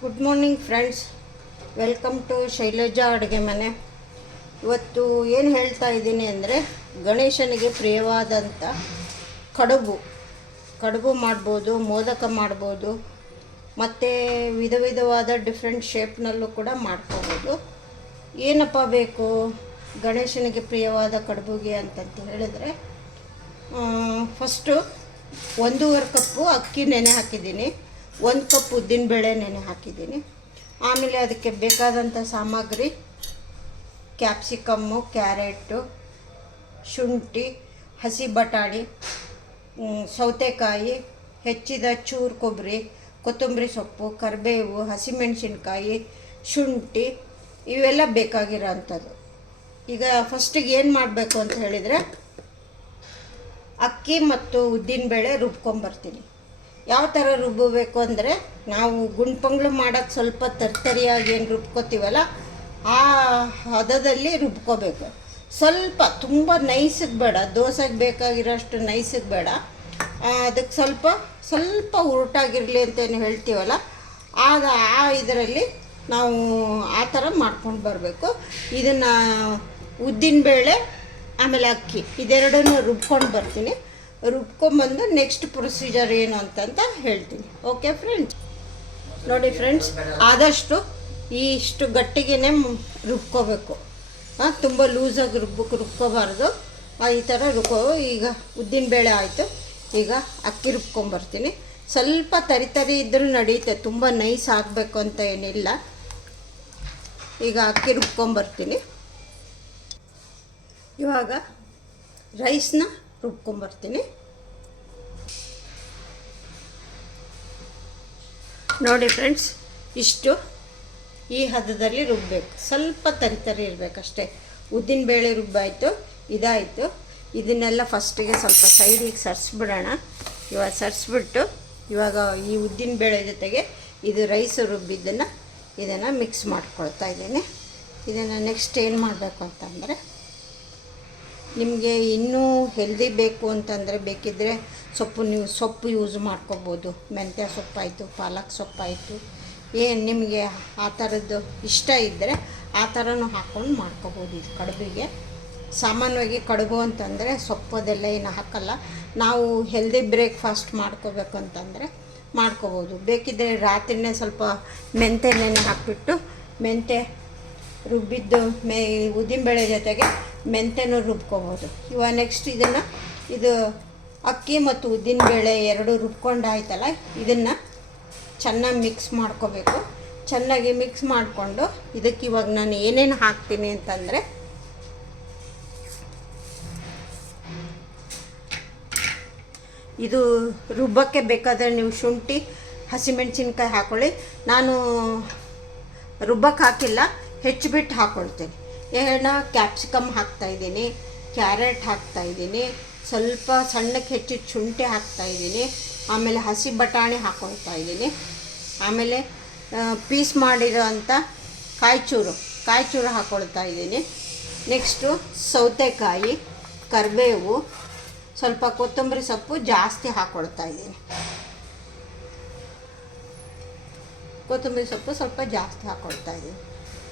Good morning friends, welcome to Shailaja ಅಡುಗೆ ಮನೆ. ಇವತ್ತು ಏನು ಹೇಳ್ತಾ ಇದ್ದೀನಿ ಅಂದರೆ, ಗಣೇಶನಿಗೆ ಪ್ರಿಯವಾದಂಥ ಕಡುಬು ಮಾಡ್ಬೋದು, ಮೋದಕ ಮಾಡ್ಬೋದು, ಮತ್ತು ವಿಧ ವಿಧವಾದ ಡಿಫ್ರೆಂಟ್ ಶೇಪ್ನಲ್ಲೂ ಕೂಡ ಮಾಡ್ಕೋಬೋದು. ಏನಪ್ಪ ಬೇಕು ಗಣೇಶನಿಗೆ ಪ್ರಿಯವಾದ ಕಡುಬುಗೆ ಅಂತಂತ ಹೇಳಿದ್ರೆ, ಫಸ್ಟು 1.5 ಕಪ್ಪು ಅಕ್ಕಿ ನೆನೆ ಹಾಕಿದ್ದೀನಿ, 1 ಕಪ್ ಉದ್ದಿನಬೇಳೆ ನೆನೆ ಹಾಕಿದ್ದೀನಿ. ಆಮೇಲೆ ಅದಕ್ಕೆ ಬೇಕಾದಂಥ ಸಾಮಗ್ರಿ ಕ್ಯಾಪ್ಸಿಕಮ್ಮು, ಕ್ಯಾರೆಟು, ಶುಂಠಿ, ಹಸಿ ಬಟಾಣಿ, ಸೌತೆಕಾಯಿ, ಹೆಚ್ಚಿದ ಚೂರು ಕೊಬ್ಬರಿ, ಕೊತ್ತಂಬರಿ ಸೊಪ್ಪು, ಕರಿಬೇವು, ಹಸಿಮೆಣಸಿನ್ಕಾಯಿ, ಶುಂಠಿ, ಇವೆಲ್ಲ ಬೇಕಾಗಿರೋ ಅಂಥದ್ದು. ಈಗ ಫಸ್ಟಿಗೆ ಏನು ಮಾಡಬೇಕು ಅಂತ ಹೇಳಿದರೆ, ಅಕ್ಕಿ ಮತ್ತು ಉದ್ದಿನಬೇಳೆ ರುಬ್ಕೊಂಬರ್ತೀನಿ. ಯಾವ ಥರ ರುಬ್ಬಬೇಕು ಅಂದರೆ, ನಾವು ಗುಂಡ್ಪಂಗ್ಳು ಮಾಡೋಕ್ಕೆ ಸ್ವಲ್ಪ ತರ್ತರಿಯಾಗಿ ಏನು ರುಬ್ಕೋತೀವಲ್ಲ, ಆ ಹದದಲ್ಲಿ ರುಬ್ಕೋಬೇಕು. ಸ್ವಲ್ಪ ತುಂಬ ನೈಸಿಗೆ ಬೇಡ, ದೋಸೆಗೆ ಬೇಕಾಗಿರೋಷ್ಟು ನೈಸಿಗೆ ಬೇಡ. ಅದಕ್ಕೆ ಸ್ವಲ್ಪ ಉರುಟಾಗಿರಲಿ ಅಂತೇನು ಹೇಳ್ತೀವಲ್ಲ, ಆ ಇದರಲ್ಲಿ ನಾವು ಆ ಥರ ಮಾಡ್ಕೊಂಡು ಬರಬೇಕು. ಇದನ್ನು ಉದ್ದಿನಬೇಳೆ ಆಮೇಲೆ ಅಕ್ಕಿ ಇದೆರಡನ್ನು ರುಬ್ಕೊಂಡು ಬರ್ತೀನಿ. ರುಬ್ಕೊಂಬಂದು ನೆಕ್ಸ್ಟ್ ಪ್ರೊಸೀಜರ್ ಏನು ಅಂತಂತ ಹೇಳ್ತೀನಿ. ಓಕೆ ಫ್ರೆಂಡ್ಸ್, ನೋಡಿ ಫ್ರೆಂಡ್ಸ್, ಆದಷ್ಟು ಇಷ್ಟು ಗಟ್ಟಿಗೆ ರುಬ್ಕೋಬೇಕು. ತುಂಬ ಲೂಸಾಗಿ ರುಬ್ಕೋಬಾರ್ದು. ಈ ಥರ ಈಗ ಉದ್ದಿನಬೇಳೆ ಆಯಿತು, ಈಗ ಅಕ್ಕಿ ರುಬ್ಕೊಂಬರ್ತೀನಿ. ಸ್ವಲ್ಪ ತರಿ ಇದ್ದರೂ ನಡೆಯುತ್ತೆ, ತುಂಬ ನೈಸ್ ಆಗಬೇಕು ಅಂತ ಏನಿಲ್ಲ. ಈಗ ಅಕ್ಕಿ ರುಬ್ಕೊಂಬರ್ತೀನಿ. ಇವಾಗ ರೈಸ್ನ ರುಬ್ಕೊಂಬರ್ತೀನಿ. ನೋಡಿ ಫ್ರೆಂಡ್ಸ್, ಇಷ್ಟು ಈ ಹದದಲ್ಲಿ ರುಬ್ಬಬೇಕು. ಸ್ವಲ್ಪ ತರಿ ಇರಬೇಕಷ್ಟೇ. ಉದ್ದಿನಬೇಳೆ ರುಬ್ಬಾಯಿತು, ಇದಾಯಿತು. ಇದನ್ನೆಲ್ಲ ಫಸ್ಟಿಗೆ ಸ್ವಲ್ಪ ಸೈಡಿಗೆ ಸರಿಸ್ಬಿಡೋಣ. ಇವಾಗ ಸರಿಸ್ಬಿಟ್ಟು ಇವಾಗ ಈ ಉದ್ದಿನಬೇಳೆ ಜೊತೆಗೆ ಇದು ರೈಸ್ ರುಬ್ಬಿದ್ದನ್ನು ಇದನ್ನು ಮಿಕ್ಸ್ ಮಾಡ್ಕೊಳ್ತಾ ಇದ್ದೀನಿ. ಇದನ್ನು ನೆಕ್ಸ್ಟ್ ಏನು ಮಾಡಬೇಕು ಅಂತಂದರೆ, ನಿಮಗೆ ಇನ್ನೂ ಹೆಲ್ದಿ ಬೇಕು ಅಂತಂದರೆ ಬೇಕಿದ್ದರೆ ನೀವು ಸೊಪ್ಪು ಯೂಸ್ ಮಾಡ್ಕೋಬೋದು. ಮೆಂತ್ಯ ಸೊಪ್ಪಾಯಿತು, ಪಾಲಕ್ ಸೊಪ್ಪಾಯಿತು, ಏನು ನಿಮಗೆ ಆ ಥರದ್ದು ಇಷ್ಟ ಇದ್ದರೆ ಆ ಥರನೂ ಹಾಕ್ಕೊಂಡು ಮಾಡ್ಕೋಬೋದು. ಇದು ಕಡುಬಿಗೆ ಸಾಮಾನ್ಯವಾಗಿ ಕಡುಬು ಅಂತಂದರೆ ಸೊಪ್ಪದೆಲ್ಲ ಏನು ಹಾಕಲ್ಲ. ನಾವು ಹೆಲ್ದಿ ಬ್ರೇಕ್ಫಾಸ್ಟ್ ಮಾಡ್ಕೋಬೇಕು ಅಂತಂದರೆ ಮಾಡ್ಕೋಬೋದು. ಬೇಕಿದ್ದರೆ ರಾತ್ರಿನೇ ಸ್ವಲ್ಪ ಮೆಂತ್ಯ ನೆನೆ ಹಾಕಿಬಿಟ್ಟು ಮೆಂತ್ಯ ರುಬ್ಬಿದ್ದು ಉದ್ದಿನಬೇಳೆ ಜೊತೆಗೆ ಮೆಂತ್ಯನೂ ರುಬ್ಕೋಬೋದು. ಇವಾಗ ನೆಕ್ಸ್ಟ್ ಇದು ಅಕ್ಕಿ ಮತ್ತು ಉದ್ದಿನಬೇಳೆ ಎರಡು ರುಬ್ಕೊಂಡಾಯ್ತಲ್ಲ, ಇದನ್ನು ಚೆನ್ನಾಗಿ ಮಿಕ್ಸ್ ಮಾಡ್ಕೋಬೇಕು. ಚೆನ್ನಾಗಿ ಮಿಕ್ಸ್ ಮಾಡಿಕೊಂಡು ಇದಕ್ಕೆ ಇವಾಗ ನಾನು ಏನೇನು ಹಾಕ್ತೀನಿ ಅಂತಂದರೆ, ಇದು ರುಬ್ಬಕ್ಕೆ ಬೇಕಾದರೆ ನೀವು ಶುಂಠಿ, ಹಸಿಮೆಣಸಿನ್ಕಾಯಿ ಹಾಕ್ಕೊಳ್ಳಿ. ನಾನು ರುಬ್ಬಕ್ಕೆ ಹಾಕಿಲ್ಲ, ಹೆಚ್ಚಿಬಿಟ್ಟು ಹಾಕ್ಕೊಳ್ತೇನೆ. ಕ್ಯಾಪ್ಸಿಕಮ್ ಹಾಕ್ತಾಯಿದ್ದೀನಿ, ಕ್ಯಾರೆಟ್ ಹಾಕ್ತಾಯಿದ್ದೀನಿ, ಸ್ವಲ್ಪ ಸಣ್ಣಕ್ಕೆ ಹೆಚ್ಚಿದ ಶುಂಠಿ ಹಾಕ್ತಾಯಿದ್ದೀನಿ, ಆಮೇಲೆ ಹಸಿ ಬಟಾಣಿ ಹಾಕ್ಕೊಳ್ತಾ ಇದ್ದೀನಿ, ಆಮೇಲೆ ಪೀಸ್ ಮಾಡಿರೋ ಅಂಥ ಕಾಯಿಚೂರು ಹಾಕ್ಕೊಳ್ತಾ ಇದ್ದೀನಿ. ನೆಕ್ಸ್ಟು ಸೌತೆಕಾಯಿ, ಕರಿಬೇವು, ಸ್ವಲ್ಪ ಕೊತ್ತಂಬರಿ ಸೊಪ್ಪು ಜಾಸ್ತಿ ಹಾಕ್ಕೊಳ್ತಾ ಇದ್ದೀನಿ. ಕೊತ್ತಂಬರಿ ಸೊಪ್ಪು ಸ್ವಲ್ಪ ಜಾಸ್ತಿ ಹಾಕ್ಕೊಳ್ತಾ ಇದ್ದೀನಿ.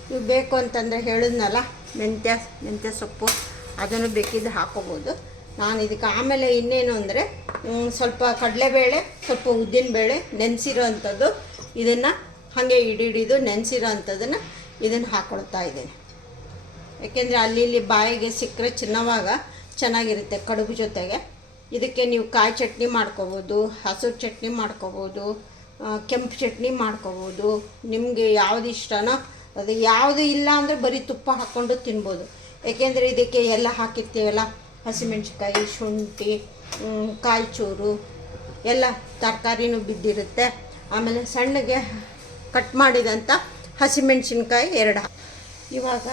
ನೀವು ಬೇಕು ಅಂತಂದರೆ ಹೇಳಿದ್ನಲ್ಲ, ಮೆಂತ್ಯ ಸೊಪ್ಪು ಅದನ್ನು ಬೇಕಿದ್ದು ಹಾಕ್ಕೋಬೋದು. ನಾನು ಇದಕ್ಕೆ ಆಮೇಲೆ ಇನ್ನೇನು ಅಂದರೆ, ಸ್ವಲ್ಪ ಕಡಲೆಬೇಳೆ, ಸ್ವಲ್ಪ ಉದ್ದಿನಬೇಳೆ ನೆನೆಸಿರೋ ಅಂಥದ್ದು, ಇದನ್ನು ಹಾಗೆ ಹಿಡಿದು ನೆನೆಸಿರೋ ಅಂಥದ್ದನ್ನು ಇದನ್ನು ಹಾಕ್ಕೊಳ್ತಾ ಇದ್ದೀನಿ. ಯಾಕೆಂದರೆ ಅಲ್ಲಿ ಬಾಯಿಗೆ ಸಿಕ್ಕರೆ ಚೆನ್ನಾಗಿರುತ್ತೆ ಕಡುಬು ಜೊತೆಗೆ. ಇದಕ್ಕೆ ನೀವು ಕಾಯಿ ಚಟ್ನಿ ಮಾಡ್ಕೋಬೋದು, ಹಸಿರು ಚಟ್ನಿ ಮಾಡ್ಕೋಬೋದು, ಕೆಂಪು ಚಟ್ನಿ ಮಾಡ್ಕೋಬೋದು. ನಿಮಗೆ ಯಾವುದು ಇಷ್ಟನೋ ಅದು. ಯಾವುದು ಇಲ್ಲ ಅಂದರೆ ಬರೀ ತುಪ್ಪ ಹಾಕ್ಕೊಂಡು ತಿನ್ಬೋದು. ಏಕೆಂದರೆ ಇದಕ್ಕೆ ಎಲ್ಲ ಹಾಕಿರ್ತೀವಲ್ಲ, ಹಸಿಮೆಣ್ಸಿನ್ಕಾಯಿ, ಶುಂಠಿ, ಕಾಯಿಚೂರು ಎಲ್ಲ ತರಕಾರಿನೂ ಬಿದ್ದಿರುತ್ತೆ. ಆಮೇಲೆ ಸಣ್ಣಗೆ ಕಟ್ ಮಾಡಿದಂಥ ಹಸಿಮೆಣ್ಸಿನ್ಕಾಯಿ 2 ಇವಾಗ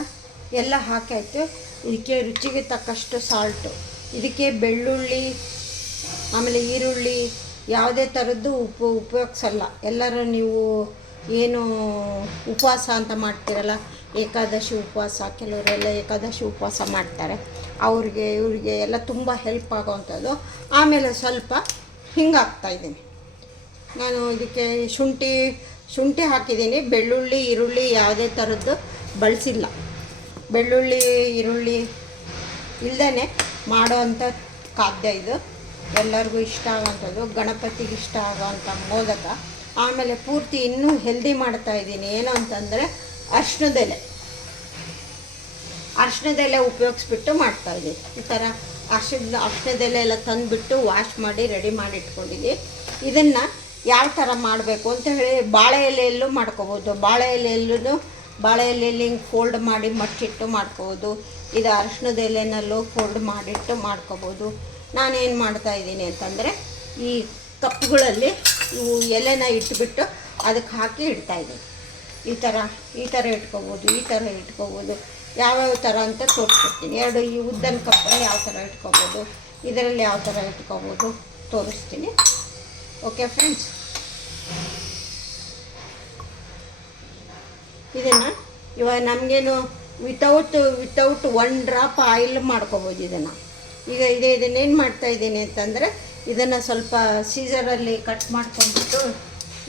ಎಲ್ಲ ಹಾಕಾಯಿತು. ಇದಕ್ಕೆ ರುಚಿಗೆ ತಕ್ಕಷ್ಟು ಸಾಲ್ಟು, ಇದಕ್ಕೆ ಬೆಳ್ಳುಳ್ಳಿ ಆಮೇಲೆ ಈರುಳ್ಳಿ ಯಾವುದೇ ಥರದ್ದು ಉಪಯೋಗಿಸಲ್ಲ. ಎಲ್ಲರೂ ನೀವು ಏನು ಉಪವಾಸ ಅಂತ ಮಾಡ್ತೀರಲ್ಲ, ಏಕಾದಶಿ ಉಪವಾಸ, ಕೆಲವರೆಲ್ಲ ಏಕಾದಶಿ ಉಪವಾಸ ಮಾಡ್ತಾರೆ, ಇವ್ರಿಗೆ ಎಲ್ಲ ತುಂಬ ಹೆಲ್ಪ್ ಆಗೋವಂಥದ್ದು. ಆಮೇಲೆ ಸ್ವಲ್ಪ ಹಿಂಗೆ ಹಾಕ್ತಾಯಿದ್ದೀನಿ ನಾನು. ಇದಕ್ಕೆ ಶುಂಠಿ ಹಾಕಿದ್ದೀನಿ, ಬೆಳ್ಳುಳ್ಳಿ ಈರುಳ್ಳಿ ಯಾವುದೇ ಥರದ್ದು ಬಳಸಿಲ್ಲ. ಬೆಳ್ಳುಳ್ಳಿ ಈರುಳ್ಳಿ ಇಲ್ಲದೇ ಮಾಡೋವಂಥ ಖಾದ್ಯ ಇದು. ಎಲ್ಲರಿಗೂ ಇಷ್ಟ ಆಗೋವಂಥದ್ದು, ಗಣಪತಿಗೆ ಇಷ್ಟ ಆಗೋವಂಥ ಮೋದಕ. ಆಮೇಲೆ ಪೂರ್ತಿ ಇನ್ನೂ ಹೆಲ್ದಿ ಮಾಡ್ತಾಯಿದ್ದೀನಿ. ಏನು ಅಂತಂದರೆ ಅರ್ಶಿಣದೆಲೆ ಉಪಯೋಗಿಸ್ಬಿಟ್ಟು ಮಾಡ್ತಾಯಿದ್ದೀನಿ. ಈ ಥರ ಅರ್ಶಿಣದೆಲೆ ಎಲ್ಲ ತಂದುಬಿಟ್ಟು ವಾಶ್ ಮಾಡಿ ರೆಡಿ ಮಾಡಿ ಇಟ್ಕೊಂಡಿದ್ದೀನಿ. ಇದನ್ನು ಯಾವ ಥರ ಮಾಡಬೇಕು ಅಂತ ಹೇಳಿ ಬಾಳೆ ಎಲೆಯಲ್ಲೂ ಮಾಡ್ಕೋಬೋದು. ಬಾಳೆ ಎಲೆಯಲ್ಲಿ ಹಿಂಗೆ ಫೋಲ್ಡ್ ಮಾಡಿ ಮಚ್ಚಿಟ್ಟು ಮಾಡ್ಕೋಬೋದು. ಇದು ಅರಿಶಿಣದ ಎಲೆನಲ್ಲೂ ಫೋಲ್ಡ್ ಮಾಡಿಟ್ಟು ಮಾಡ್ಕೋಬೋದು. ನಾನೇನು ಮಾಡ್ತಾಯಿದ್ದೀನಿ ಅಂತಂದರೆ ಈ ಕಪ್ಗಳಲ್ಲಿ ಇವು ಎಲೆನ ಇಟ್ಬಿಟ್ಟು ಅದಕ್ಕೆ ಹಾಕಿ ಇಡ್ತಾಯಿದ್ದೀನಿ. ಈ ಥರ ಇಟ್ಕೋಬೋದು. ಯಾವ್ಯಾವ ಥರ ಅಂತ ತೋರಿಸ್ಕೊಡ್ತೀನಿ. ಈ ಉದ್ದನ ಕಪ್ಪಲ್ಲಿ ಯಾವ ಥರ ಇಟ್ಕೋಬೋದು, ಇದರಲ್ಲಿ ಯಾವ ಥರ ಇಟ್ಕೋಬೋದು ತೋರಿಸ್ತೀನಿ. ಓಕೆ ಫ್ರೆಂಡ್ಸ್, ಇದನ್ನು ಇವಾಗ ನಮಗೇನು ವಿತೌಟ್ 1 ಡ್ರಾಪ್ ಆಯಿಲ್ ಮಾಡ್ಕೋಬೋದು ಇದನ್ನು. ಈಗ ಇದನ್ನೇನು ಮಾಡ್ತಾಯಿದ್ದೀನಿ ಅಂತಂದರೆ ಇದನ್ನು ಸ್ವಲ್ಪ ಸೀಸರಲ್ಲಿ ಕಟ್ ಮಾಡ್ಕೊಂಡ್ಬಿಟ್ಟು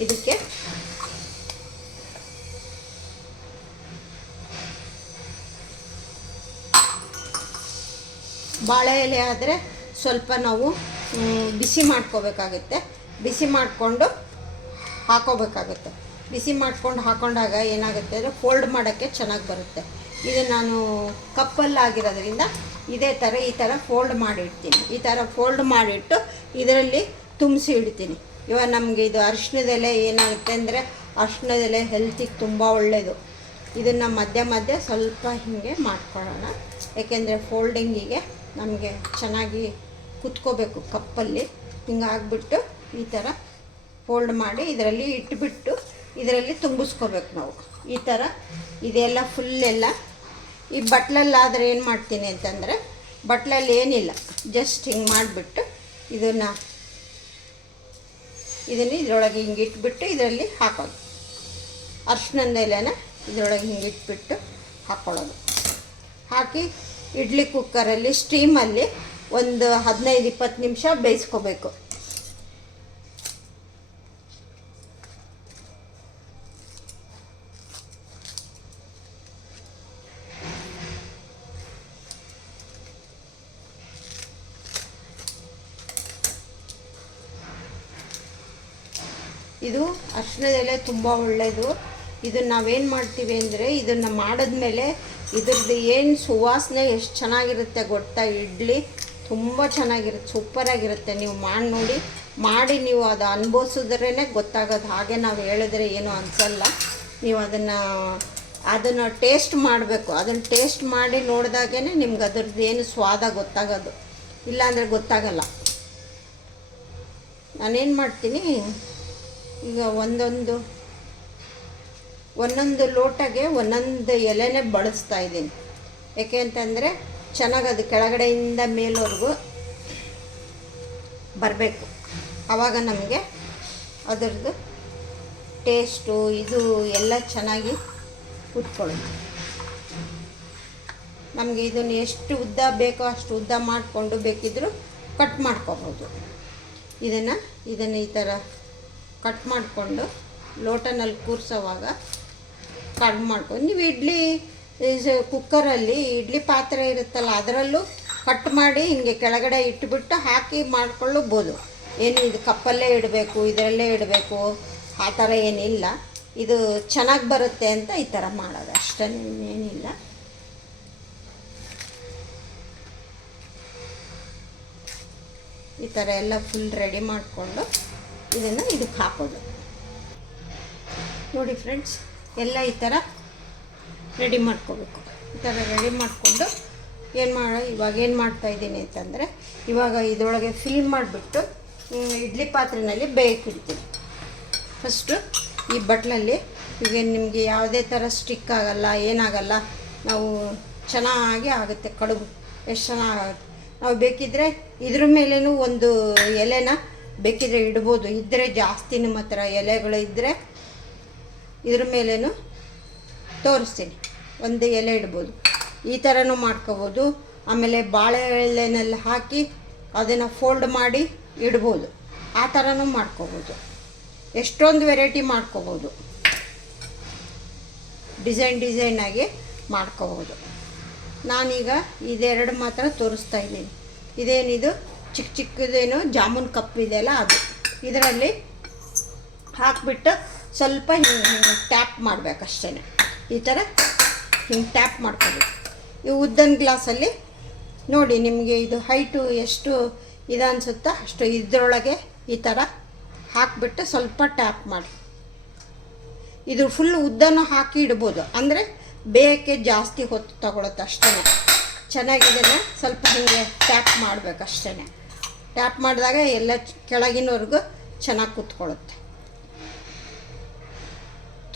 ಇದಕ್ಕೆ ಬಾಳೆ ಎಲೆ ಆದರೆ ಸ್ವಲ್ಪ ನಾವು ಬಿಸಿ ಮಾಡ್ಕೋಬೇಕಾಗುತ್ತೆ. ಬಿಸಿ ಮಾಡಿಕೊಂಡು ಹಾಕೊಂಡಾಗ ಏನಾಗುತ್ತೆ ಅಂದರೆ ಫೋಲ್ಡ್ ಮಾಡೋಕ್ಕೆ ಚೆನ್ನಾಗಿ ಬರುತ್ತೆ. ಇದು ನಾನು ಕಪ್ಪಲ್ಲಾಗಿರೋದ್ರಿಂದ ಈ ಥರ ಫೋಲ್ಡ್ ಮಾಡಿಡ್ತೀನಿ. ಈ ಥರ ಫೋಲ್ಡ್ ಮಾಡಿಟ್ಟು ಇದರಲ್ಲಿ ತುಂಬಿಸಿ ಇಡ್ತೀನಿ. ಇವಾಗ ನಮಗೆ ಇದು ಅರಿಶಿಣದೆಲೆ ಏನಾಗುತ್ತೆ ಅಂದರೆ ಅರಿಶಿಣದೆಲೆ ಹೆಲ್ತಿಗೆ ತುಂಬ ಒಳ್ಳೆಯದು. ಇದನ್ನು ಮಧ್ಯೆ ಸ್ವಲ್ಪ ಹೀಗೆ ಮಾಡ್ಕೊಳ್ಳೋಣ. ಏಕೆಂದರೆ ಫೋಲ್ಡಿಂಗಿಗೆ ನಮಗೆ ಚೆನ್ನಾಗಿ ಕುತ್ಕೋಬೇಕು ಕಪ್ಪಲ್ಲಿ. ಹಿಂಗಾಗ್ಬಿಟ್ಟು ಈ ಥರ ಫೋಲ್ಡ್ ಮಾಡಿ ಇದರಲ್ಲಿ ಇಟ್ಬಿಟ್ಟು ಇದರಲ್ಲಿ ತುಂಬಿಸ್ಕೋಬೇಕು ನಾವು. ಈ ಥರ ಇದೆಲ್ಲ ಫುಲ್ಲೆಲ್ಲ ಈ ಬಟ್ಲಲ್ಲಾದರೆ ಏನು ಮಾಡ್ತೀನಿ ಅಂತಂದರೆ ಬಟ್ಲಲ್ಲಿ ಏನಿಲ್ಲ, ಜಸ್ಟ್ ಹಿಂಗೆ ಮಾಡಿಬಿಟ್ಟು ಇದನ್ನು ಇದರೊಳಗೆ ಹಿಂಗೆ ಇಟ್ಬಿಟ್ಟು ಇದರಲ್ಲಿ ಹಾಕೋದು. ಅರಿಶಿಣದ ಎಲೆನ ಇದರೊಳಗೆ ಹಿಂಗೆ ಇಟ್ಬಿಟ್ಟು ಹಾಕ್ಕೊಳ್ಳೋದು. ಹಾಕಿ ಇಡ್ಲಿ ಕುಕ್ಕರಲ್ಲಿ ಸ್ಟೀಮಲ್ಲಿ ಒಂದು 15-20 ನಿಮಿಷ ಬೇಯಿಸ್ಕೋಬೇಕು. ಇದು ಅರಿಶಿಣದ ಎಲೆ ತುಂಬ ಒಳ್ಳೆಯದು. ಇದನ್ನು ನಾವೇನು ಮಾಡ್ತೀವಿ ಅಂದರೆ ಇದನ್ನು ಮಾಡಿದ್ಮೇಲೆ ಇದ್ರದ್ದು ಏನು ಸುವಾಸನೆ ಎಷ್ಟು ಚೆನ್ನಾಗಿರುತ್ತೆ ಗೊತ್ತಾ. ಇಡ್ಲಿ ತುಂಬ ಚೆನ್ನಾಗಿರುತ್ತೆ, ಸೂಪರಾಗಿರುತ್ತೆ. ನೀವು ಮಾಡಿ ನೋಡಿ, ನೀವು ಅದು ಅನುಭವಿಸಿದ್ರೇ ಗೊತ್ತಾಗೋದು. ಹಾಗೆ ನಾವು ಹೇಳಿದ್ರೆ ಏನೂ ಅನಿಸಲ್ಲ. ನೀವು ಅದನ್ನು ಟೇಸ್ಟ್ ಮಾಡಬೇಕು. ಅದನ್ನು ಟೇಸ್ಟ್ ಮಾಡಿ ನೋಡಿದಾಗೇ ನಿಮ್ಗೆ ಅದ್ರದ್ದು ಏನು ಸ್ವಾದ ಗೊತ್ತಾಗೋದು, ಇಲ್ಲಾಂದರೆ ಗೊತ್ತಾಗಲ್ಲ. ನಾನೇನು ಮಾಡ್ತೀನಿ, ಈಗ ಒಂದೊಂದು ಲೋಟಗೆ ಒಂದೊಂದು ಎಲೆನೇ ಬಳಸ್ತಾ ಇದ್ದೀನಿ. ಏಕೆ ಅಂತಂದರೆ ಚೆನ್ನಾಗಿ ಅದು ಕೆಳಗಡೆಯಿಂದ ಮೇಲವರೆಗೂ ಬರಬೇಕು. ಆವಾಗ ನಮಗೆ ಅದರದ್ದು ಟೇಸ್ಟು ಇದು ಎಲ್ಲ ಚೆನ್ನಾಗಿ ಕುತ್ಕೊಳ್ಳುತ್ತೆ. ನಮಗೆ ಇದನ್ನು ಎಷ್ಟು ಉದ್ದ ಬೇಕೋ ಅಷ್ಟು ಉದ್ದ ಮಾಡಿಕೊಂಡು ಬೇಕಿದ್ದರೂ ಕಟ್ ಮಾಡ್ಕೋಬೋದು. ಇದನ್ನು ಈ ಥರ ಕಟ್ ಮಾಡಿಕೊಂಡು ಲೋಟನಲ್ಲಿ ಕೂರಿಸೋವಾಗ ಕಟ್ ಮಾಡ್ಕೊಂಡು ನೀವು ಕುಕ್ಕರಲ್ಲಿ ಇಡ್ಲಿ ಪಾತ್ರೆ ಇರುತ್ತಲ್ಲ ಅದರಲ್ಲೂ ಕಟ್ ಮಾಡಿ ಹಿಂಗೆ ಕೆಳಗಡೆ ಇಟ್ಬಿಟ್ಟು ಹಾಕಿ ಮಾಡ್ಕೊಳ್ಳಬಹುದು. ಏನು ಇದು ಕಪ್ಪಲ್ಲೇ ಇಡಬೇಕು, ಇದರಲ್ಲೇ ಇಡಬೇಕು ಆ ಥರ ಏನಿಲ್ಲ. ಇದು ಚೆನ್ನಾಗಿ ಬರುತ್ತೆ ಅಂತ ಈ ಥರ ಮಾಡೋದು ಅಷ್ಟೇ, ಏನಿಲ್ಲ. ಈ ಥರ ಎಲ್ಲ ಫುಲ್ ರೆಡಿ ಮಾಡಿಕೊಂಡು ಇದನ್ನು ಇದಕ್ಕೆ ಹಾಕೋದು. ನೋಡಿ ಫ್ರೆಂಡ್ಸ್, ಎಲ್ಲ ಈ ಥರ ರೆಡಿ ಮಾಡ್ಕೋಬೇಕು. ಈ ಥರ ರೆಡಿ ಮಾಡಿಕೊಂಡು ಇವಾಗ ಏನು ಮಾಡ್ತಾಯಿದ್ದೀನಿ ಅಂತಂದರೆ ಇವಾಗ ಇದರೊಳಗೆ ಫಿಲ್ ಮಾಡಿಬಿಟ್ಟು ಇಡ್ಲಿ ಪಾತ್ರೆಯಲ್ಲಿ ಬೇಯಕ್ಕಿಡ್ತೀನಿ. ಫಸ್ಟು ಈ ಬಟ್ಲಲ್ಲಿ ಈಗ ನಿಮಗೆ ಯಾವುದೇ ಥರ ಸ್ಟಿಕ್ ಆಗಲ್ಲ, ಏನಾಗಲ್ಲ. ನಾವು ಚೆನ್ನಾಗಿ ಆಗುತ್ತೆ ಕಡುಬು, ಎಷ್ಟು ಚೆನ್ನಾಗುತ್ತೆ. ನಾವು ಬೇಕಿದ್ದರೆ ಇದ್ರ ಮೇಲೇನೂ ಒಂದು ಎಲೆನ ಬೇಕಿದ್ರೆ ಇಡ್ಬೋದು. ಇದ್ದರೆ ಜಾಸ್ತಿ ನಿಮ್ಮ ಹತ್ರ ಎಲೆಗಳು ಇದ್ದರೆ ಇದ್ರ ಮೇಲೇನು ತೋರಿಸ್ತೀನಿ, ಒಂದು ಎಲೆ ಇಡ್ಬೋದು. ಈ ಥರನೂ ಮಾಡ್ಕೋಬೋದು. ಆಮೇಲೆ ಬಾಳೆ ಎಲೆನಲ್ಲಿ ಹಾಕಿ ಅದನ್ನು ಫೋಲ್ಡ್ ಮಾಡಿ ಇಡ್ಬೋದು. ಆ ಥರನೂ ಮಾಡ್ಕೋಬೋದು. ಎಷ್ಟೊಂದು ವೆರೈಟಿ ಮಾಡ್ಕೋಬೋದು. ಡಿಸೈನಾಗಿ ಮಾಡ್ಕೋಬೋದು. ನಾನೀಗ ಇದೆರಡು ಮಾತ್ರ ತೋರಿಸ್ತಾ ಇದ್ದೀನಿ. ಇದೇನಿದು ಚಿಕ್ಕದೇನು ಜಾಮೂನ್ ಕಪ್ ಇದೆಯಲ್ಲ ಅದು, ಇದರಲ್ಲಿ ಹಾಕಿಬಿಟ್ಟು ಸ್ವಲ್ಪ ಹಿಂಗೆ ಟ್ಯಾಪ್ ಮಾಡಬೇಕಷ್ಟೇ. ಈ ಥರ ಹಿಂಗೆ ಟ್ಯಾಪ್ ಮಾಡ್ಕೋಬೇಕು. ಈ ಉದ್ದನ ಗ್ಲಾಸಲ್ಲಿ ನೋಡಿ, ನಿಮಗೆ ಇದು ಹೈಟು ಎಷ್ಟು ಇದೆ ಅನಿಸುತ್ತೋ ಅಷ್ಟು ಇದರೊಳಗೆ ಈ ಥರ ಹಾಕಿಬಿಟ್ಟು ಸ್ವಲ್ಪ ಟ್ಯಾಪ್ ಮಾಡಿ. ಇದು ಫುಲ್ ಉದ್ದನೂ ಹಾಕಿ ಇಡ್ಬೋದು, ಅಂದರೆ ಬೇಯಕ್ಕೆ ಜಾಸ್ತಿ ಹೊತ್ತು ತಗೊಳುತ್ತೆ ಅಷ್ಟೇ. ಚೆನ್ನಾಗಿದೆ, ಸ್ವಲ್ಪ ಹೀಗೆ ಟ್ಯಾಪ್ ಮಾಡಬೇಕಷ್ಟೇ. ಟ್ಯಾಪ್ ಮಾಡಿದಾಗ ಎಲ್ಲ ಕೆಳಗಿನವರೆಗೂ ಚೆನ್ನಾಗಿ ಕೂತ್ಕೊಳ್ಳುತ್ತೆ.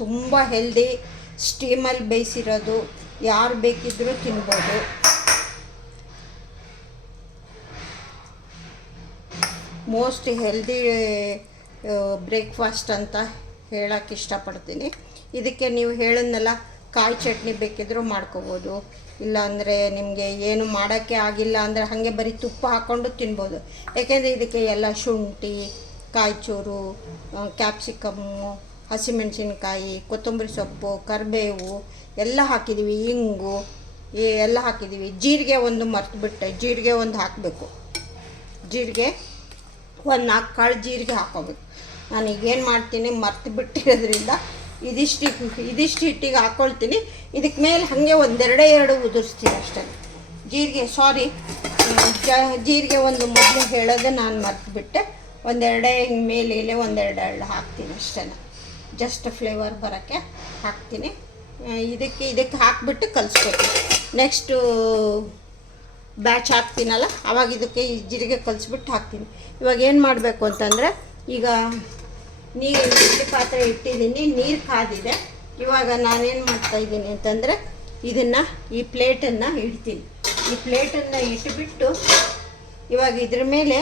ತುಂಬ ಹೆಲ್ದಿ, ಸ್ಟೀಮಲ್ಲಿ ಬೇಯಿಸಿರೋದು, ಯಾರು ಬೇಕಿದ್ದರೂ ತಿನ್ಬೋದು. ಮೋಸ್ಟ್ ಹೆಲ್ದಿ ಬ್ರೇಕ್ಫಾಸ್ಟ್ ಅಂತ ಹೇಳೋಕ್ಕೆ ಇಷ್ಟಪಡ್ತೀನಿ. ಇದಕ್ಕೆ ನೀವು ಹೇಳಿದ್ನಲ್ಲ, ಕಾಯಿ ಚಟ್ನಿ ಬೇಕಿದ್ದರೂ ಮಾಡ್ಕೋಬೋದು. ಇಲ್ಲಾಂದರೆ ನಿಮಗೆ ಏನು ಮಾಡೋಕ್ಕೆ ಆಗಿಲ್ಲ ಅಂದರೆ ಹಾಗೆ ಬರೀ ತುಪ್ಪ ಹಾಕ್ಕೊಂಡು ತಿನ್ಬೋದು. ಯಾಕೆಂದರೆ ಇದಕ್ಕೆ ಎಲ್ಲ ಶುಂಠಿ, ಕಾಯಿಚೂರು, ಕ್ಯಾಪ್ಸಿಕಮ್ಮು, ಹಸಿಮೆಣಸಿನ್ಕಾಯಿ, ಕೊತ್ತಂಬರಿ ಸೊಪ್ಪು, ಕರಿಬೇವು ಎಲ್ಲ ಹಾಕಿದ್ದೀವಿ, ಇಂಗು ಎಲ್ಲ ಹಾಕಿದ್ದೀವಿ. ಜೀರಿಗೆ ಒಂದು ಮರ್ತುಬಿಟ್ಟೆ, ಜೀರಿಗೆ ಒಂದು ಹಾಕಬೇಕು. ಜೀರಿಗೆ ಒಂದು 4 ಕಾಳು ಜೀರಿಗೆ ಹಾಕೋಬೇಕು. ನಾನೀಗೇನು ಮಾಡ್ತೀನಿ, ಮರ್ತು ಬಿಟ್ಟಿರೋದ್ರಿಂದ ಇದಿಷ್ಟು ಹಿಟ್ಟಿಗೆ ಹಾಕ್ಕೊಳ್ತೀನಿ. ಇದಕ್ಕೆ ಮೇಲೆ ಹಾಗೆ ಎರಡು ಉದುರಿಸ್ತೀನಿ ಅಷ್ಟೇ. ಜೀರಿಗೆ ಒಂದು ಮೊದಲು ಹೇಳೋದು ನಾನು ಮರ್ತುಬಿಟ್ಟೆ. ಒಂದೆರಡೇ ಮೇಲೆ ಒಂದೆರಡು ಹಾಕ್ತೀನಿ ಅಷ್ಟೇ. ಜಸ್ಟ್ ಫ್ಲೇವರ್ ಬರೋಕ್ಕೆ ಹಾಕ್ತೀನಿ. ಇದಕ್ಕೆ ಹಾಕಿಬಿಟ್ಟು ಕಲಿಸ್ಬೇಕು. ನೆಕ್ಸ್ಟು ಬ್ಯಾಚ್ ಹಾಕ್ತೀನಲ್ಲ, ಆವಾಗ ಇದಕ್ಕೆ ಈ ಜೀರಿಗೆ ಕಲಿಸ್ಬಿಟ್ಟು ಹಾಕ್ತೀನಿ. ಇವಾಗ ಏನು ಮಾಡಬೇಕು ಅಂತಂದರೆ, ಈಗ ಇಡ್ಲಿ ಪಾತ್ರೆ ಇಟ್ಟಿದ್ದೀನಿ, ನೀರು ಕಾದಿದೆ. ಇವಾಗ ನಾನೇನು ಮಾಡ್ತಾಯಿದ್ದೀನಿ ಅಂತಂದರೆ, ಈ ಪ್ಲೇಟನ್ನು ಇಡ್ತೀನಿ. ಈ ಪ್ಲೇಟನ್ನು ಇಟ್ಬಿಟ್ಟು ಇವಾಗ ಇದ್ರ ಮೇಲೆ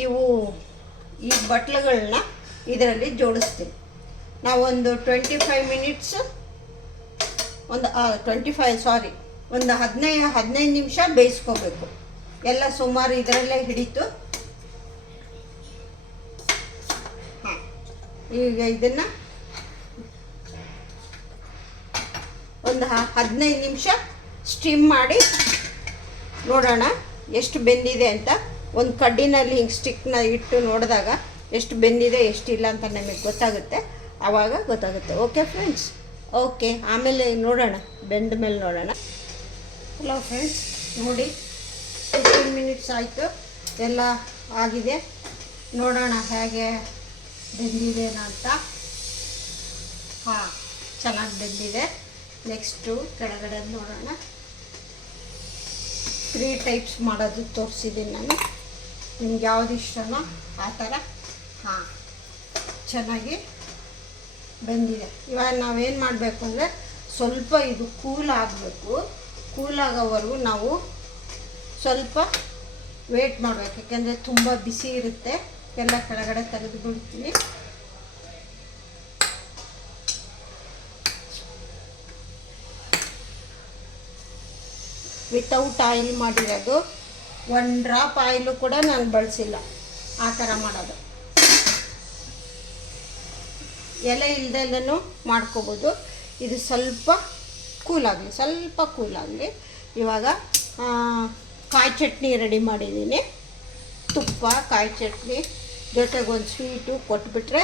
ಈ ಬಟ್ಲುಗಳನ್ನ ಇದರಲ್ಲಿ ಜೋಡಿಸ್ತೀನಿ. ನಾವೊಂದು 25 ಮಿನಿಟ್ಸು ಒಂದು 15 ನಿಮಿಷ ಬೇಯಿಸ್ಕೋಬೇಕು. ಎಲ್ಲ ಸುಮಾರು ಇದರಲ್ಲೇ ಹಿಡಿತು. ಈಗ ಇದನ್ನು ಒಂದು 15 ನಿಮಿಷ ಸ್ಟೀಮ್ ಮಾಡಿ ನೋಡೋಣ ಎಷ್ಟು ಬೆಂದಿದೆ ಅಂತ. ಒಂದು ಕಡ್ಡಿನಲ್ಲಿ ಹಿಂಗೆ ಸ್ಟಿಕ್ನ ಇಟ್ಟು ನೋಡಿದಾಗ ಎಷ್ಟು ಬೆಂದಿದೆ ಎಷ್ಟಿಲ್ಲ ಅಂತ ನಮಗೆ ಗೊತ್ತಾಗುತ್ತೆ. ಆವಾಗ ಗೊತ್ತಾಗುತ್ತೆ. ಓಕೆ ಫ್ರೆಂಡ್ಸ್, ಓಕೆ, ಆಮೇಲೆ ನೋಡೋಣ, ಬೆಂದ ಮೇಲೆ ನೋಡೋಣ. ಹಲೋ ಫ್ರೆಂಡ್ಸ್, ನೋಡಿ 15 ಮಿನಿಟ್ಸ್ ಆಯಿತು, ಎಲ್ಲ ಆಗಿದೆ. ನೋಡೋಣ ಹೇಗೆ ಬೆಂದಿದೆ ಅಂತ. ಹಾಂ, ಚೆನ್ನಾಗಿ ಬೆಂದಿದೆ. ನೆಕ್ಸ್ಟು ಕೆಳಗಡೆ ನೋಡೋಣ. 3 ಟೈಪ್ಸ್ ಮಾಡೋದು ತೋರಿಸಿದ್ದೀನಿ ನಾನು. ನಿಮ್ಗೆ ಯಾವುದು ಇಷ್ಟನೋ ಆ ಥರ. ಹಾಂ, ಚೆನ್ನಾಗಿ ಬೆಂದಿದೆ. ಇವಾಗ ನಾವೇನು ಮಾಡಬೇಕು ಅಂದರೆ, ಸ್ವಲ್ಪ ಇದು ಕೂಲ್ ಆಗಬೇಕು. ಕೂಲ್ ಆಗೋವರೆಗೂ ನಾವು ಸ್ವಲ್ಪ ವೇಟ್ ಮಾಡಬೇಕು. ಯಾಕೆಂದರೆ ತುಂಬ ಬಿಸಿ ಇರುತ್ತೆ. ಎಲ್ಲ ಕೆಳಗಡೆ ತೆಗೆದು ಬಿಡ್ತೀನಿ. ವಿತೌಟ್ ಆಯಿಲ್ ಮಾಡಿರೋದು, 1 ಡ್ರಾಪ್ ಆಯಿಲು ಕೂಡ ನಾನು ಬಳಸಿಲ್ಲ. ಆ ಥರ ಮಾಡೋದು. ಎಲೆ ಇಲ್ದೆಲ್ಲೂ ಮಾಡ್ಕೋಬೋದು. ಇದು ಸ್ವಲ್ಪ ಕೂಲಾಗಲಿ. ಇವಾಗ ಕಾಯಿ ಚಟ್ನಿ ರೆಡಿ ಮಾಡಿದ್ದೀನಿ. ತುಪ್ಪ, ಕಾಯಿ ಚಟ್ನಿ ಜೊತೆಗೆ ಒಂದು ಸ್ವೀಟು ಕೊಟ್ಬಿಟ್ರೆ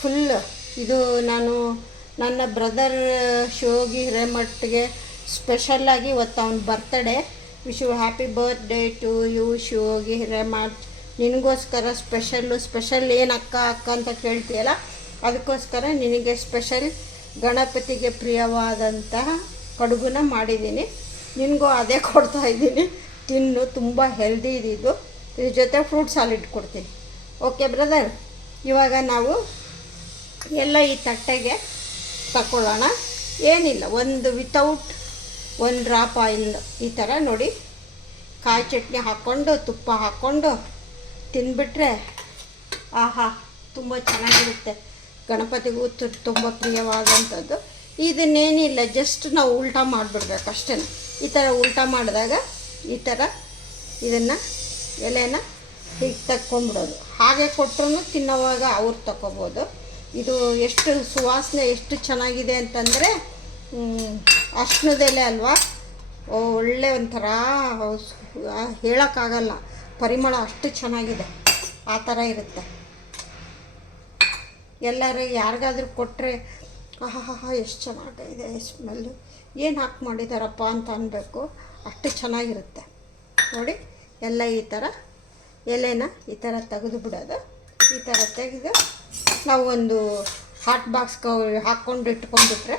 ಫುಲ್. ಇದು ನಾನು ನನ್ನ ಬ್ರದರ್ ಶಿವಯೋಗಿ ಹಿರೇಮಠ್ಗೆ ಸ್ಪೆಷಲ್ಲಾಗಿ ಇವತ್ತು ಅವನ birthday. Wish you happy birthday to you Shivayogi Hiremath. ನಿನಗೋಸ್ಕರ ಸ್ಪೆಷಲ್ ಏನು ಅಕ್ಕ ಅಂತ ಕೇಳ್ತೀಯಲ್ಲ, ಅದಕ್ಕೋಸ್ಕರ ನಿನಗೆ ಸ್ಪೆಷಲ್ ಗಣಪತಿಗೆ ಪ್ರಿಯವಾದಂತಹ ಕಡುಬನ್ನ ಮಾಡಿದ್ದೀನಿ. ನಿನಗೂ ಅದೇ ಕೊಡ್ತಾಯಿದ್ದೀನಿ, ತಿನ್ನು. ತುಂಬ ಹೆಲ್ದಿ ಇದು. ಇದ್ರ ಜೊತೆ ಫ್ರೂಟ್ ಸಾಲಿಡ್ ಕೊಡ್ತೀನಿ. ಓಕೆ ಬ್ರದರ್, ಇವಾಗ ನಾವು ಎಲ್ಲ ಈ ತಟ್ಟೆಗೆ ತಗೊಳ್ಳೋಣ. ಏನಿಲ್ಲ, ವಿತೌಟ್ 1 ಡ್ರಾಪ್ ಆಯಿಲ್ ಈ ಥರ ನೋಡಿ, ಕಾಯಿ ಚಟ್ನಿ ಹಾಕ್ಕೊಂಡು ತುಪ್ಪ ಹಾಕ್ಕೊಂಡು ತಿಂದ್ಬಿಟ್ರೆ ಆಹಾ, ತುಂಬ ಚೆನ್ನಾಗಿರುತ್ತೆ. ಗಣಪತಿಗೂ ತುಂಬ ಪ್ರಿಯವಾದಂಥದ್ದು. ಇದನ್ನೇನಿಲ್ಲ, ಜಸ್ಟ್ ನಾವು ಉಲ್ಟಾ ಮಾಡಿಬಿಡ್ಬೇಕು ಅಷ್ಟೇ. ಈ ಥರ ಉಲ್ಟಾ ಮಾಡಿದಾಗ ಈ ಥರ ಇದನ್ನು ಎಲೆನ ಹೀಗೆ ತಕ್ಕೊಂಬಿಡೋದು. ಹಾಗೆ ಕೊಟ್ಟರು ತಿನ್ನೋವಾಗ ಅವ್ರು ತಗೋಬೋದು. ಇದು ಎಷ್ಟು ಸುವಾಸನೆ ಎಷ್ಟು ಚೆನ್ನಾಗಿದೆ ಅಂತಂದರೆ ಅರ್ಶಿಣದೆಲೆ ಅಲ್ವಾ, ಒಳ್ಳೆ ಒಂಥರ ಹೇಳೋಕ್ಕಾಗಲ್ಲ, ಪರಿಮಳ ಅಷ್ಟು ಚೆನ್ನಾಗಿದೆ, ಆ ಥರ ಇರುತ್ತೆ. ಎಲ್ಲರೂ ಯಾರಿಗಾದ್ರೂ ಕೊಟ್ಟರೆ ಆಹಾ ಎಷ್ಟು ಚೆನ್ನಾಗಿದೆ ಸ್ಮೆಲ್ಲು, ಏನು ಹಾಕಿ ಮಾಡಿದಾರಪ್ಪ ಅಂತ ಅನ್ಬೇಕು, ಅಷ್ಟು ಚೆನ್ನಾಗಿರುತ್ತೆ ನೋಡಿ. ಎಲ್ಲ ಈ ಥರ ಎಲೆನ ಈ ಥರ ತೆಗೆದು ಬಿಡೋದು. ಈ ಥರ ತೆಗೆದು ನಾವು ಒಂದು ಹಾಟ್ ಬಾಕ್ಸ್ಗೆ ಹಾಕ್ಕೊಂಡು ಇಟ್ಕೊಂಡ್ಬಿಟ್ರೆ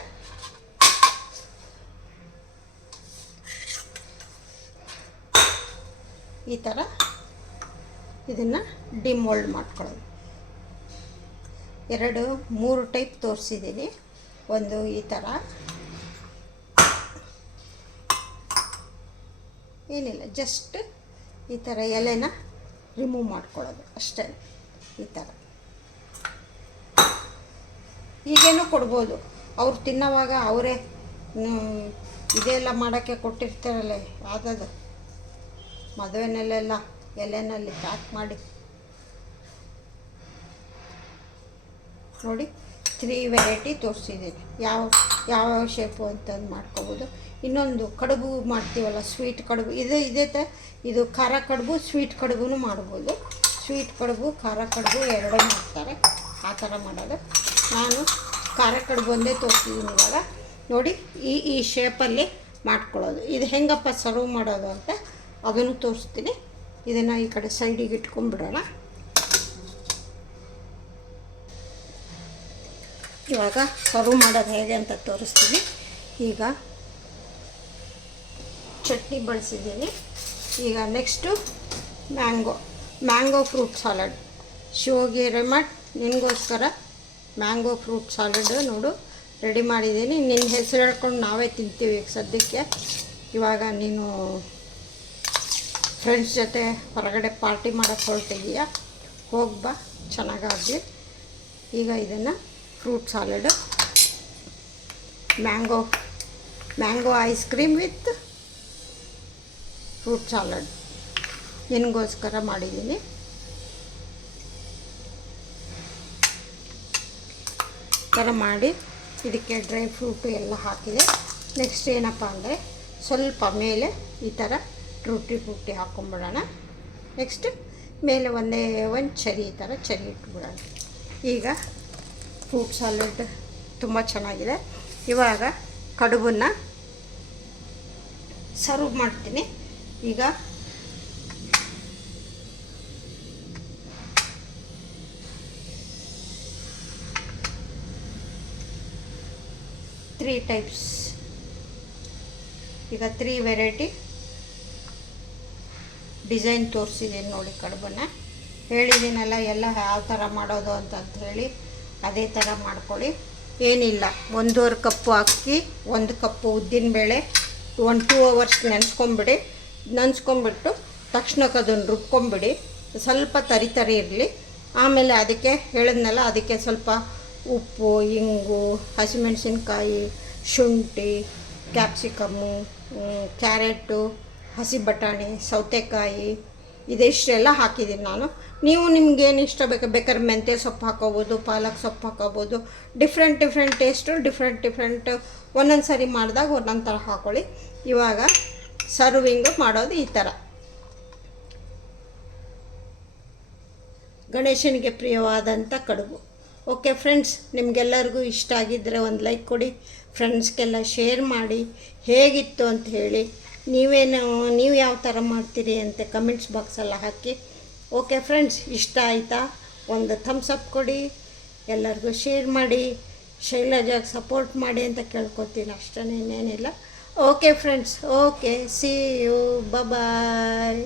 ಈ ಥರ ಇದನ್ನು ಡಿಮೋಲ್ಡ್ ಮಾಡ್ಕೊಳ್ಳೋದು. 2-3 ಟೈಪ್ ತೋರಿಸಿದ್ದೀನಿ. ಒಂದು ಈ ಥರ, ಏನಿಲ್ಲ, ಜಸ್ಟ್ ಈ ಥರ ಎಲೆನ ರಿಮೂವ್ ಮಾಡ್ಕೊಳ್ಳೋದು ಅಷ್ಟೇ. ಈ ಥರ ಹೀಗೇನೂ ಕೊಡ್ಬೋದು. ಅವ್ರು ತಿನ್ನೋವಾಗ ಅವರೇ ಇದೆಲ್ಲ ಮಾಡೋಕ್ಕೆ ಕೊಟ್ಟಿರ್ತಾರಲ್ಲ, ಯಾವುದದು ಮದುವೆನಲ್ಲೆಲ್ಲ ಎಲೆನಲ್ಲಿ ಪ್ಯಾಕ್ ಮಾಡಿ ನೋಡಿ. 3 ವೆರೈಟಿ ತೋರಿಸಿದ್ದೀನಿ, ಯಾವ ಶೇಪು ಅಂತಂದು ಮಾಡ್ಕೋಬೋದು. ಇನ್ನೊಂದು ಕಡುಬು ಮಾಡ್ತೀವಲ್ಲ, ಸ್ವೀಟ್ ಕಡುಬು, ಇದು ಖಾರ ಕಡುಬು, ಸ್ವೀಟ್ ಕಡುಬು ಮಾಡ್ಬೋದು. ಸ್ವೀಟ್ ಕಡುಬು, ಖಾರ ಕಡುಬು ಎರಡೂ ಮಾಡ್ತಾರೆ, ಆ ಥರ ಮಾಡೋದು. ನಾನು ಖಾರ ಕಡುಬು ಒಂದೇ ತೋರಿಸಿದ್ದೀನಿ ಇವಾಗ ನೋಡಿ. ಈ ಶೇಪಲ್ಲಿ ಮಾಡ್ಕೊಳ್ಳೋದು. ಇದು ಹೆಂಗಪ್ಪ ಸರ್ವ್ ಮಾಡೋದು ಅಂತ ಅದನ್ನು ತೋರಿಸ್ತೀನಿ. ಇದನ್ನು ಈ ಕಡೆ ಸೈಡಿಗೆ ಇಟ್ಕೊಂಡ್ಬಿಡೋಣ. ಇವಾಗ ಸರ್ವ್ ಮಾಡೋದು ಹೇಗೆ ಅಂತ ತೋರಿಸ್ತೀನಿ. ಈಗ ಚಟ್ನಿ ಬಳಸಿದ್ದೀನಿ. ಈಗ ನೆಕ್ಸ್ಟು ಮ್ಯಾಂಗೋ ಫ್ರೂಟ್ ಸಾಲಡ್. ಶಿವಗೆ ರೆಮಟ್ ನಿನಗೋಸ್ಕರ ಮ್ಯಾಂಗೋ ಫ್ರೂಟ್ ಸಾಲಡ್ ನೋಡು ರೆಡಿ ಮಾಡಿದ್ದೀನಿ. ನಿನ್ನ ಹೆಸರು ಹೇಳ್ಕೊಂಡು ನಾವೇ ತಿಂತೀವಿ ಈಗ ಸದ್ಯಕ್ಕೆ. ಇವಾಗ ನೀನು ಫ್ರೆಂಡ್ಸ್ ಜೊತೆ ಹೊರಗಡೆ ಪಾರ್ಟಿ ಮಾಡೋಕ್ಕೆ ಹೊರಟಿದೀಯ, ಹೋಗ್ಬಾ, ಚೆನ್ನಾಗಾಗಲಿ. ಈಗ ಇದನ್ನು fruit salad, mango ice cream with fruit salad ನಿನಗೋಸ್ಕರ ಮಾಡಿದ್ದೀನಿ. ಥರ ಮಾಡಿ ಇದಕ್ಕೆ ಡ್ರೈ ಫ್ರೂಟು ಎಲ್ಲ ಹಾಕಿದೆ. ನೆಕ್ಸ್ಟ್ ಏನಪ್ಪ ಅಂದರೆ ಸ್ವಲ್ಪ ಮೇಲೆ ಈ ಥರ ಟೂಟಿ ಹಾಕ್ಕೊಂಬಿಡೋಣ. ನೆಕ್ಸ್ಟ್ ಮೇಲೆ ಒಂದು ಚರಿ, ಈ ಥರ ಚರಿ ಇಟ್ಬಿಡೋಣ. ಈಗ ಫ್ರೂಟ್ ಸಾಲಡ್ ತುಂಬ ಚೆನ್ನಾಗಿದೆ. ಇವಾಗ ಕಡುಬನ್ನು ಸರ್ವ್ ಮಾಡ್ತೀನಿ. ಈಗ ತ್ರೀ ಟೈಪ್ಸ್, ಈಗ 3 ವೆರೈಟಿ ಡಿಸೈನ್ ತೋರಿಸಿದ್ದೀನಿ ನೋಡಿ. ಕಡುಬನ್ನು ಹೇಳಿದ್ದೀನಲ್ಲ ಎಲ್ಲ ಯಾವ ಥರ ಮಾಡೋದು ಅಂತ ಹೇಳಿ, ಅದೇ ಥರ ಮಾಡ್ಕೊಳ್ಳಿ. ಏನಿಲ್ಲ, 1.5 ಕಪ್ಪು ಅಕ್ಕಿ, 1 ಕಪ್ಪು ಉದ್ದಿನಬೇಳೆ, 1-2 ಅವರ್ಸ್ ನೆನೆಸ್ಕೊಂಬಿಟ್ಟು ತಕ್ಷಣಕ್ಕೆ ಅದನ್ನು ರುಬ್ಕೊಂಬಿಡಿ. ಸ್ವಲ್ಪ ತರಿ ಇರಲಿ. ಆಮೇಲೆ ಅದಕ್ಕೆ ಹೇಳಿದ್ನಲ್ಲ, ಅದಕ್ಕೆ ಸ್ವಲ್ಪ ಉಪ್ಪು, ಇಂಗು, ಹಸಿಮೆಣಸಿನ್ಕಾಯಿ, ಶುಂಠಿ, ಕ್ಯಾಪ್ಸಿಕಮ್ಮು, ಕ್ಯಾರೆಟು, ಹಸಿ ಬಟಾಣಿ, ಸೌತೆಕಾಯಿ, ಇದಿಷ್ಟೆಲ್ಲ ಹಾಕಿದ್ದೀನಿ ನಾನು. ನೀವು ನಿಮ್ಗೇನು ಇಷ್ಟ ಬೇಕಾದ್ರೆ ಮೆಂತ್ಯ ಸೊಪ್ಪು ಹಾಕೋಬೋದು, ಪಾಲಕ್ ಸೊಪ್ಪು ಹಾಕೋಬೋದು. ಡಿಫ್ರೆಂಟ್ ಟೇಸ್ಟು, ಡಿಫ್ರೆಂಟ್ ಒಂದೊಂದು ಸರಿ ಮಾಡಿದಾಗ ಒಂದೊಂದು ಥರ ಹಾಕ್ಕೊಳ್ಳಿ. ಇವಾಗ ಸರ್ವಿಂಗು ಮಾಡೋದು ಈ ಥರ. ಗಣೇಶನಿಗೆ ಪ್ರಿಯವಾದಂಥ ಕಡುಬು. ಓಕೆ ಫ್ರೆಂಡ್ಸ್, ನಿಮಗೆಲ್ಲರಿಗೂ ಇಷ್ಟ ಆಗಿದ್ದರೆ ಒಂದು ಲೈಕ್ ಕೊಡಿ, ಫ್ರೆಂಡ್ಸ್ಗೆಲ್ಲ ಶೇರ್ ಮಾಡಿ, ಹೇಗಿತ್ತು ಅಂತ ಹೇಳಿ. ನೀವು ಯಾವ ಥರ ಮಾಡ್ತೀರಿ ಅಂತ ಕಮೆಂಟ್ಸ್ ಬಾಕ್ಸಲ್ಲಿ ಹಾಕಿ. ಓಕೆ ಫ್ರೆಂಡ್ಸ್, ಇಷ್ಟ ಆಯಿತಾ? ಒಂದು ಥಮ್ಸ್ ಅಪ್ ಕೊಡಿ, ಎಲ್ಲರಿಗೂ ಶೇರ್ ಮಾಡಿ, ಶೈಲಜಾಗೆ ಸಪೋರ್ಟ್ ಮಾಡಿ ಅಂತ ಕೇಳ್ಕೊತೀನಿ, ಅಷ್ಟೇ, ಇನ್ನೇನಿಲ್ಲ. Okay friends, okay, see you, bye.